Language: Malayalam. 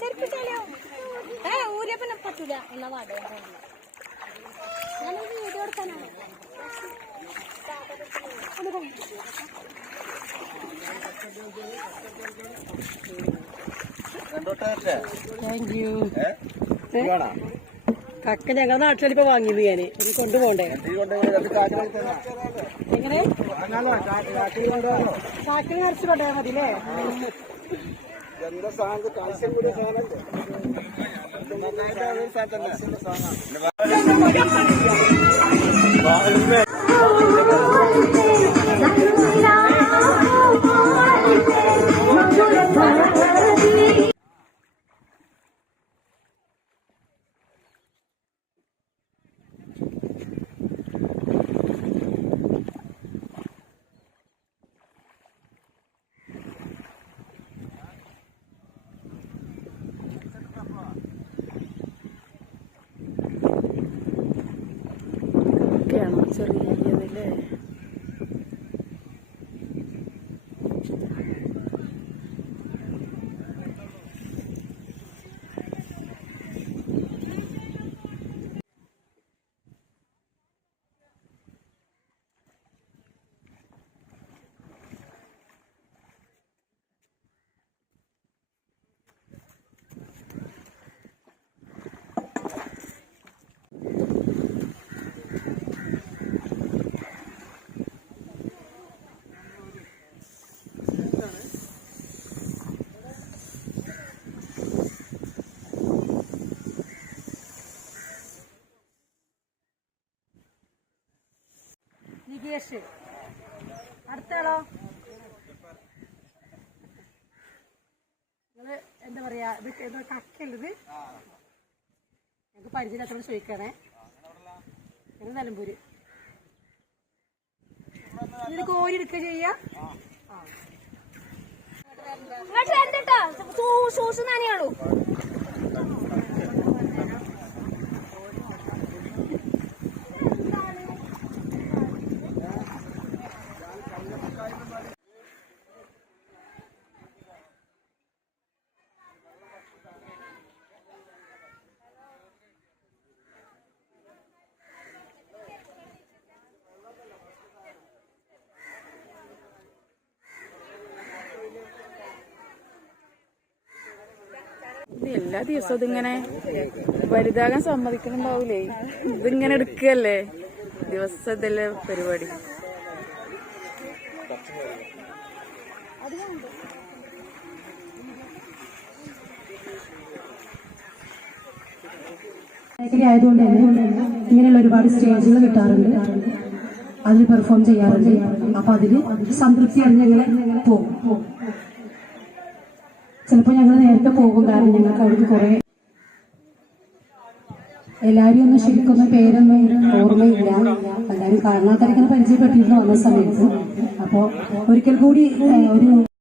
ചെരുപ്പിച്ചാലോ ഏ ഊരിയ പിന്നെ പറ്റൂല. എന്നാ വാട ഞാനൊരു വീഡിയോ എടുക്കാനാണ്. താങ്ക് യു കക്ക ഞങ്ങളുടെ നാട്ടിലിപ്പോ വാങ്ങിയത് ഞാൻ. എനിക്ക് കൊണ്ടുപോണ്ടേ എങ്ങനെ? കാറ്റിൽ നിറച്ച് കൊണ്ടുപോയാൽ മതി അല്ലേ സാധനം കാൽസ്യം കൂടിയ സാധനല്ലേ ഒക്കെയാണോ ചെറിയതല്ലേ നികേഷ്. അടുത്താളോ നിങ്ങൾ എന്താ പറയാ ഇത് എന്താ കക്കയുള്ളത്? ഞങ്ങൾക്ക് പരിചയത്തോട് ചോദിക്കണേ. ഞങ്ങൾ നിലമ്പൂര്. ഇതിന് കോരി എടുക്കുക ചെയ്യാ? ഇങ്ങോട്ട് വരണ്ടട്ടോ എല്ലാ ദിവസവും ഇതിങ്ങനെ വലുതാകാൻ സമ്മതിക്കണുണ്ടാവൂലേ? ഇതിങ്ങനെ എടുക്കല്ലേ? ദിവസം ഇതല്ലേ പരിപാടി. മേഖല ആയതുകൊണ്ട് തന്നെ ഇങ്ങനെയുള്ള ഒരുപാട് സ്റ്റേജുകൾ കിട്ടാറുണ്ട്. അതിൽ പെർഫോം ചെയ്യാറുണ്ട്. അപ്പൊ അതിൽ സംതൃപ്തി ഞങ്ങൾ പോകും. ചിലപ്പോൾ ഞങ്ങൾ നേരത്തെ പോകും. കാരണം ഞങ്ങൾക്ക് അവർക്ക് കുറെ എല്ലാവരും ഒന്നും ശരിക്കൊന്നും പേരൊന്നും ഓർമ്മയില്ല. എല്ലാവരും കാണാത്തരക്കിനെ പരിചയപ്പെട്ടിരുന്നു വന്ന സമയത്ത്. അപ്പോ ഒരിക്കൽ കൂടി ഒരു